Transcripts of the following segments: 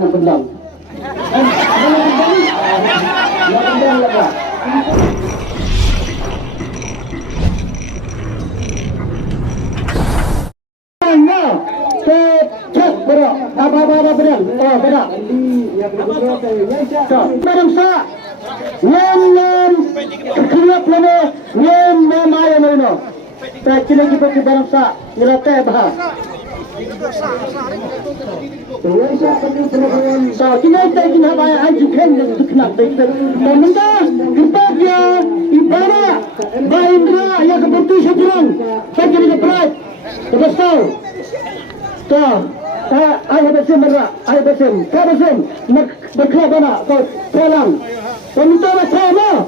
Benar. Cek berak, apa benar? Oh benar. Madam Sa, yen kelihap lene, yen maya lene. Tak kena kita ke Madam Sa, nilai bah. So kena kita bayar haji kan untuk kena kita. Mengenai kita dia ibarat Bahindra yang keputus sekarang. Saya kena berat. Terus tahu. Ayah bersih merah, ayah bersih, kau bersih, nak berkelab mana, kau pulang, kau minta apa mana?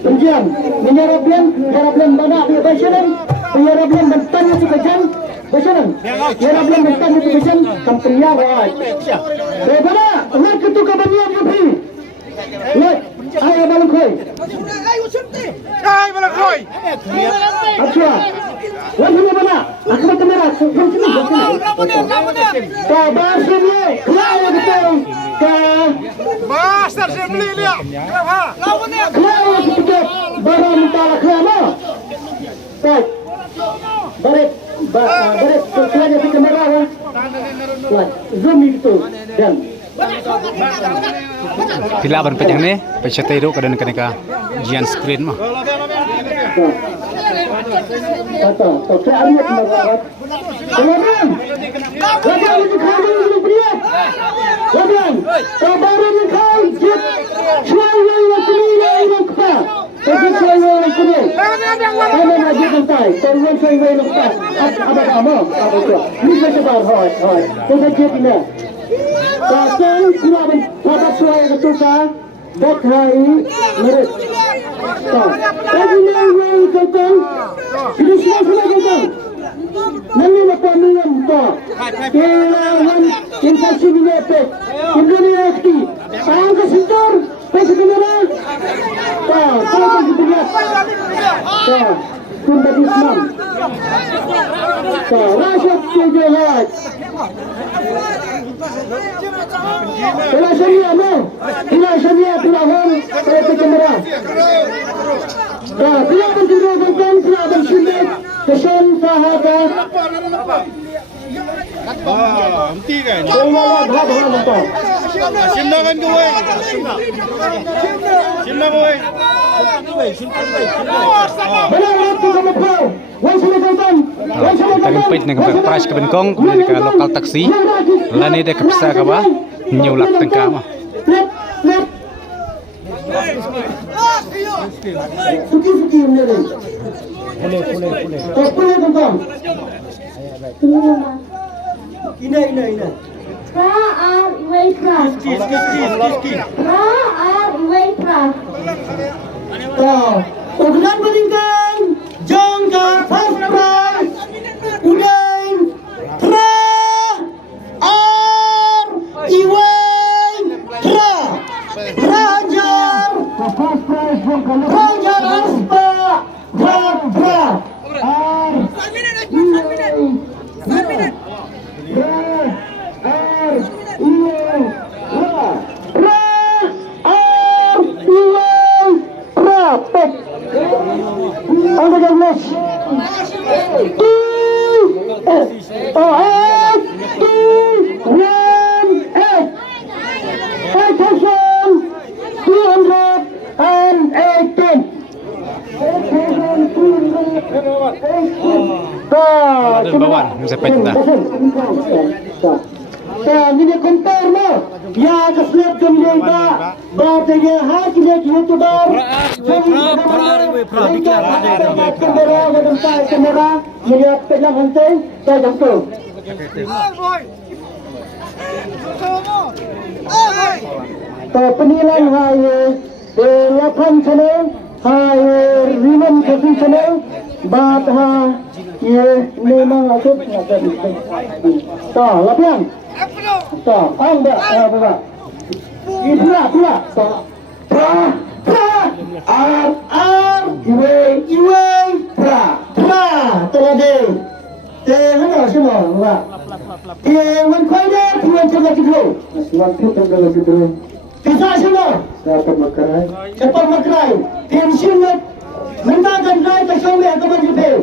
Penjam, menyerapkan mana dia berjalan, menyerapkan bentan itu berjalan, berjalan, menyerapkan bentan itu berjalan, kampungnya baik. Bagaimana? Nak ketuk kabarnya apa? Nak, ayah malam kau. Ay, Malakoy! Acha, wajib mana? Aku kamera, sini. Ka bahasa ni, kelawar betul. Ka Master Assembly dia. Kenapa? kelawar betul. Baru minta kelama. Baik. Baret, kelawar di kamera. Baik, zoom itu dan. Tilaban penyang ni, pencetay do kadang kadang jian screen mah. Kata, saya ambil kemarin. Kemudian, kemudian itu kau dulu beri. Kemudian, kau baru ni kau jet, cuai yang kini yang kau. Kau cuai yang kini. Kamu nak jet entai, kau cuai yang kau. Apa kamu? Apa tu? Ni saya baru hoi. Kau jet ini. Kasih kuraban pada cuai yang tukar. Bakhai merit. Lagi yang kau. Ini semua kau. Nanti apa minum kau? Kelawan infeksi minyak. Kemudian lagi. Angka sitor. Pesa kamera. Kau kasih lihat. Kau kembali Islam. Kau rakyat kejahat. Ilasannya pelahon kereta kamera. Bila berjuru bukan bila bersulit kesan sahabat. Henti kan? Semua bahasa betul. Simdakan kowe. Simdak kowe. Benar waktu kamu kau. Wan sila kautan. Tagimpit na kapag price kabengkong, kemudian ka lokal taksi, lani de kapsa ka ba, nyulak tengka mah. Suki umnere. Pule kautan. Ina. Ugulan balingkan, jangka fastra, udain, rajar, Bawan, saya peta. Ini compare mo. Ya keslep jumlah batnya hati dia itu bar. Kamera mengentai kamera melihat pegang hantai saya jangkau. Penilaian hai 8 channel, hai 5 kasih channel, bat ha ye memang aku nak jadi. Tak, lapian. Tak, anda apa? Itulah. Tak. Iwe, pra. Terade. semua enggak. Wan koide tuan coba gitu. Waktu tanggal gitu. Bisa semua. Cepat makrai. Pensiun minta dan rai ke Syamil atau Banjir.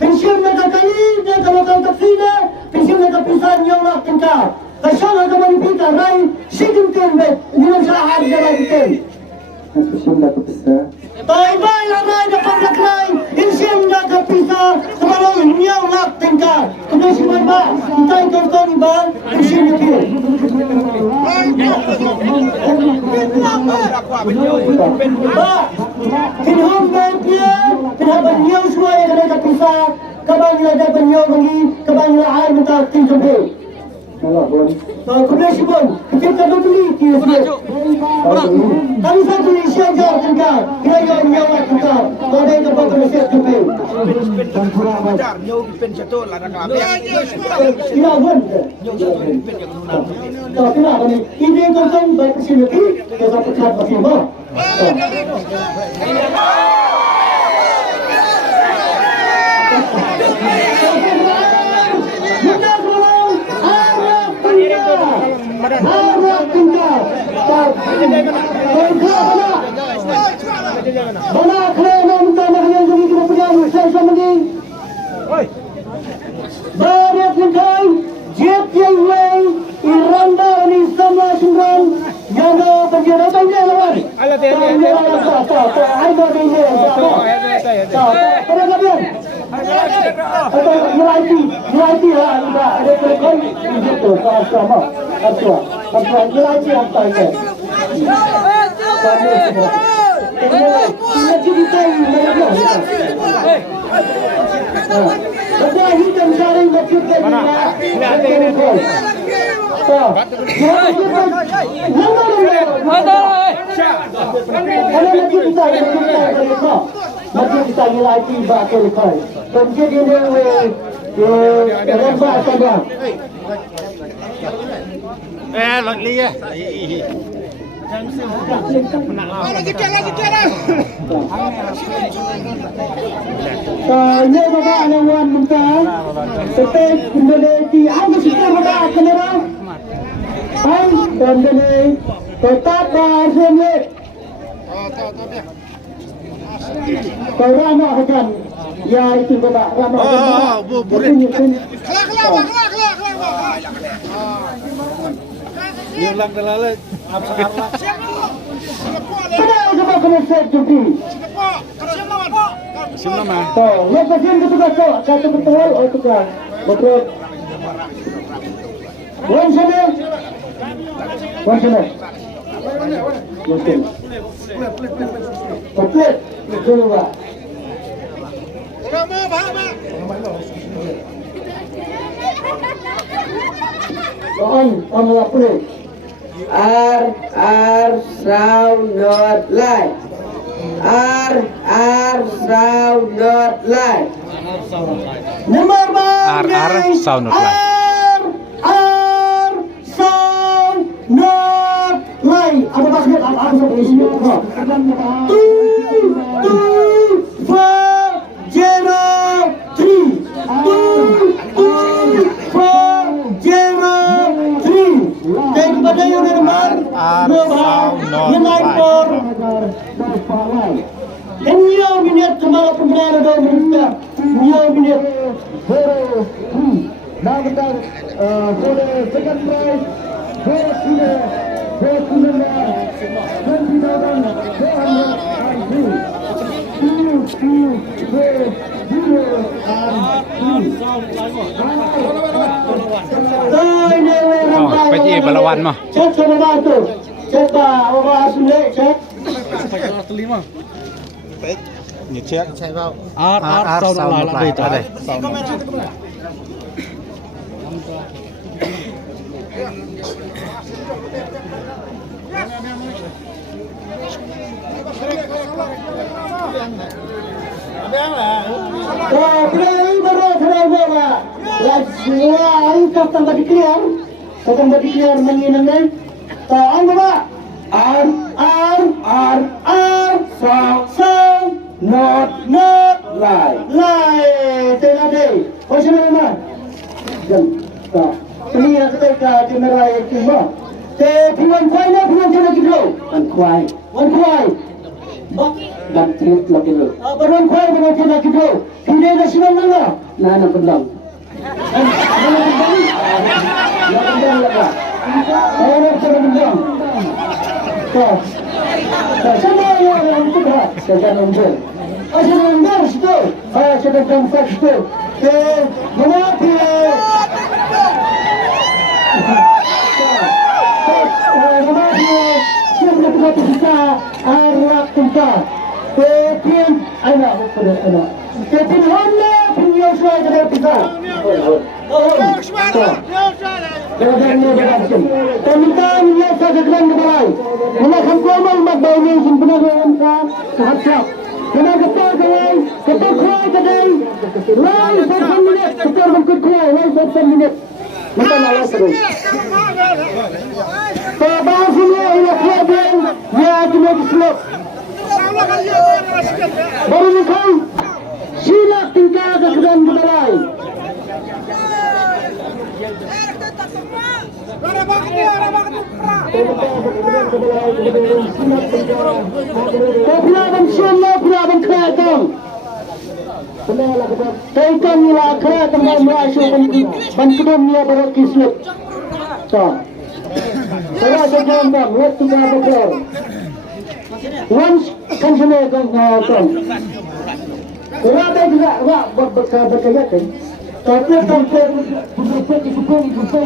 Pensiun mereka kali dia kalau kau tak sini, pensiun mereka pisah nyawa tingkah. Kasih mereka menipika rai sikim tembe. Dia sahar jalan tem. Pensiun mereka pisah. Bye-bye lah rai dapat makrai. Pensiun mereka pisah. Sebelum nyawa tingkah. Kemudian si mereka kita ikut kau ni bang. Pensiun mereka. Pinham dia, pinham beliau semua yang ada pisah. Kabang ada beliau bagi, kabang air minta tinggal. Kemudian si bon, kita beli dia semua. Kami satu Malaysia jauh tinggal, kita yang nyawa tinggal. Kau ada yang dapat bersiap tinggal. Wajar, nyawa pen satu lah nak ambil. Tidak bon. Tak kenapa ni? Ini kau baik kesini tu, kita dapat kat pasir bah. Harap tinggal. Mana kerana minta makhluk yang kita punya saya sama ni. Barat tinggal. Jet yang lain. Iranda ni sama sumber. Yang berjalan banyak lawan. Ada dia. Ada dia. Ada dia. Atau nilai lah, ada perkon itu sama, apa nilai apa itu? Kita kita hitam saling bercukai Macam kita nilai tiba ke lepas. Kemudian dia rembat saja. Lagi ya. Lagi kira. Saya bapa lawan muka. Seperti Indonesia, apa sih bapa kamera? Dan ini tetap bersama. Kau ramah akan, ya itu bapa ramah. Burin. Kelak. Hilang terlalu. Kenapa sebab kena set cuti? Siapa nama? Oh, lepas yang kita kau kata betul, oh tukar, betul. Wan sana. Betul. Betul. Betul pak. On apa? R sound not light. R sound not light. Nomor RR sound not light. R sound not light. Apa maksudnya? Apa maksudnya? 2, 4, 0, 3. 2, 4, 0, 3. Dan kepada yang nomor United for New minute tomorrow pembenar dan berita New minute 03. Now kita for the second prize Peti balawan mah. Cek sama tu. Cek orang asli cek. Ngecek. RR sound not light ada. Beri baru terlalu semua itu tambah declare mengingat. Tahan bapak. R sound not light. Light. Tengah deh. Macam mana? Dân. Ini yang kita general itu mah. Piwan kuai na piwan cina gitu. Wan kuai. Dan trit lagi tu. Piwan kuai piwan cina gitu. Kini ada siapa mana? Nana pendang. Pendang lagi. Orang pendang. Sama yang itu dah. Jangan nombor. Asyik nombor situ. Asyik nombor situ. Mengapa? Siapa nak kita arak kita. Tapi anak bukan anak. Tapi mana punya suara kita kita. Jangan macam. Kita punya suara kita kita. Mana hampa mal bawah simpan orang kita. Kena kita kawai, kita kawai kadai. Lain 1 minit, kita mungkin kawai lain 1 minit. Kita malas terus. Bahas ini adalah problem yang cuma diselok. Baru nikah, silap tingkah kekedan berbalai. Pelaban semua pelaban kerajaan. Kaitan nila kerajaan memasukan bantuan dia berkismet. Saya jangan waktu berapa. Once kan semua kan. Kerajaan juga berkaya kan. Tapi sampai berpikir berpikir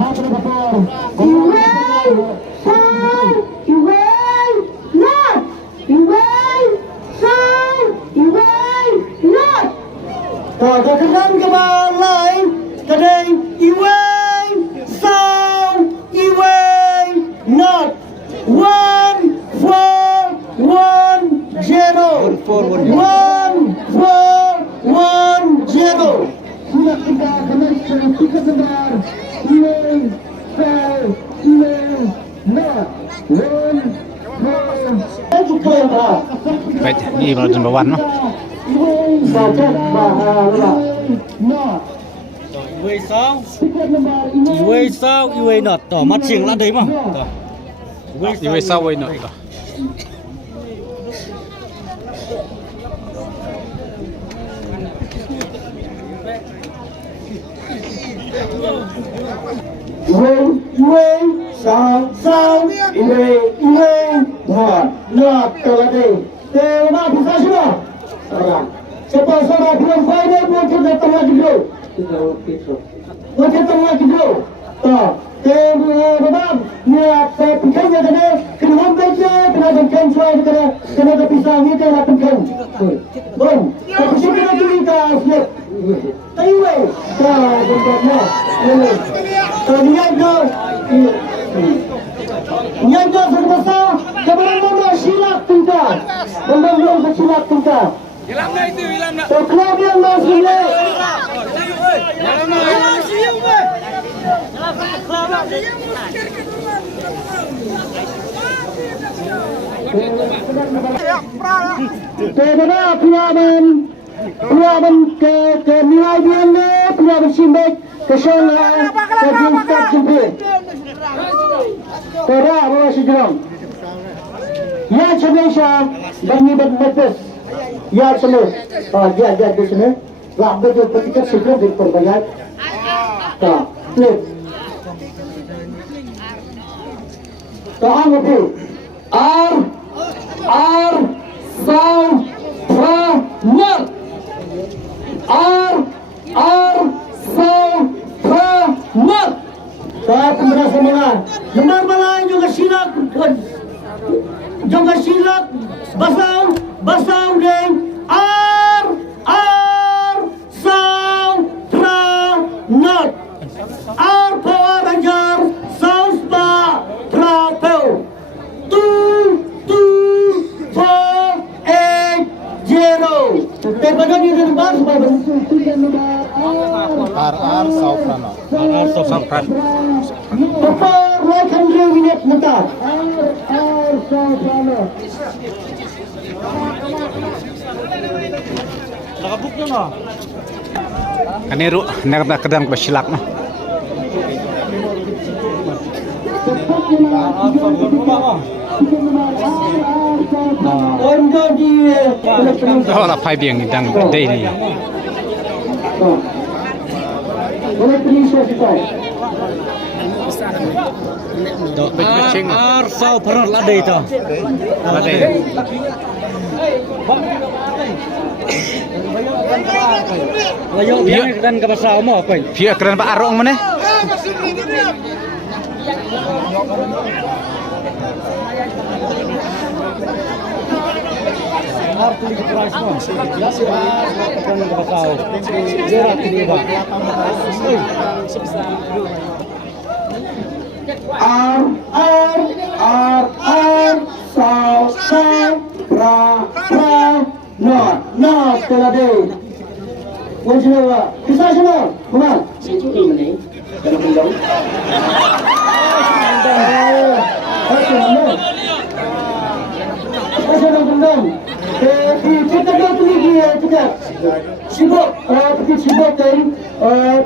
harus betul. Kekeran kebar lain, kadang iway, sound, iway, not 1 4 1 0 1 4 1 0. Sudah kita kenal tiga sebar, iway, sound, iway, not 1 4. Baik, ini baru jumpa wan no. Iwe sao iwe nọt tỏ mắt chiếng là đấy mà Iwe sau vậy nữa. Iwe sao iwe nọt kalau đây thế mà bisa sudah orang cepat sana film final buat kita tengah juga buat kita tengah juga tak beban niat saya pikir ya kena kena baca kena jangkaan suara kena kepisah ni kena lakukan bon tapi kita kita siap tahu tak jangkaannya niat Nyaga berbesar kepada nama silap tingkah membangun silap tingkah hilang dah itu hilang dah kemudian masuk ni pelaban ke nilai dia ni pelaban simbek ke Shanghai ke Jinstar Jemput Tera bawa sejarah. Ya Indonesia bagi bermetes. Ya semua. Dia di sini. Lah betul ketika segera diperbayar. Tak. Play. Tahan betul. R sound pranet. R sound pranet. Saya merasa mana? Benar malah juga silap basau deng R sound not R Power Ranger sound spa trapel 2 4 8 0. Daripada di depan RR Saufrana. RR Saufran. Before 100 minutes mentar. RR Saufrana. Nakabuk nyo na Kaniru nak kedang bersilak mah. Oh lah pai biang ni dang day ni. Boleh pergi selesai. Arsau perut ladai tu. Ladai. Layok biang dan ke pasar mau apa? Pia keran pak arong mana? Arti di price mau. Dan ke pasar. Jerat ini pak. Not today. What's your come on. See you in the Sibuk, pergi sibuk kan?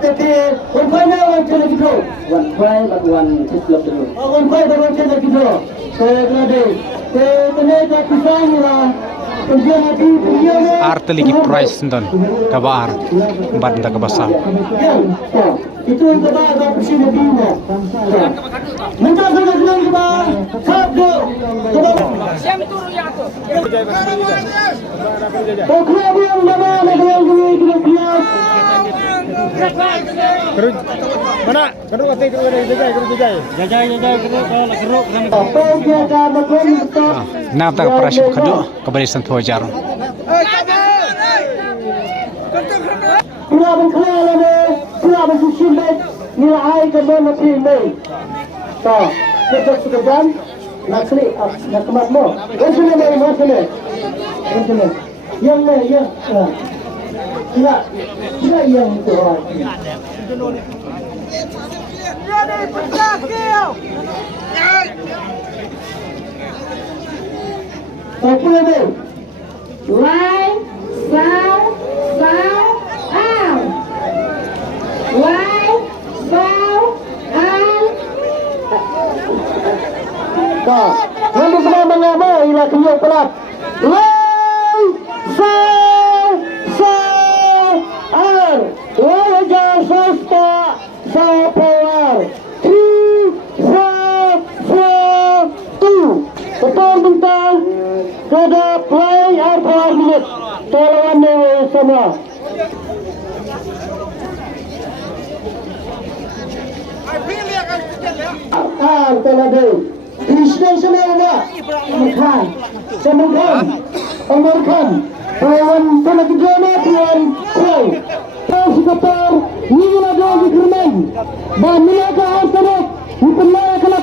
Tapi one five one ten lagi bro. One five but one six dulu. One five but one ten lagi bro. Saya kena pisang lah. Arte lagi price nton kabar empat ndak kebasa. Itu yang kabar apa sih dia? Minta saya bilang kabar. Satu. Siang turun yang tu. Pokok yang mana yang kelas. Mana? Keruk kata keruk jajai. Jajai kalau keruk kan. Pokok ada macam Nak tak price kedua kebalisan tuajar. Pula berkelah ni, pula bersusun ni, nilai kemudian mati ni. Tak, kita sekejap nak klik, nak kemas mo. Macam ni, macam ni. Yang ni, yang. Tidak yang itu. Jadi bercakap. Apa ni? Right, south, out. Right, south, out. Tak. Nanti benar-benar ialah kena pelap. Right, south, out. Wajah sasta, power. 3, 4, 2. Betul-betul. Kada play apa minit. Tolongan ni semua. Tolong Krishna semua. Makan. Semukan. Amarkan. Bayan sama kita ni tuan. Kau. Kau sekitar. Ini ada di kermain. Dan mereka harus terus. Ini pernah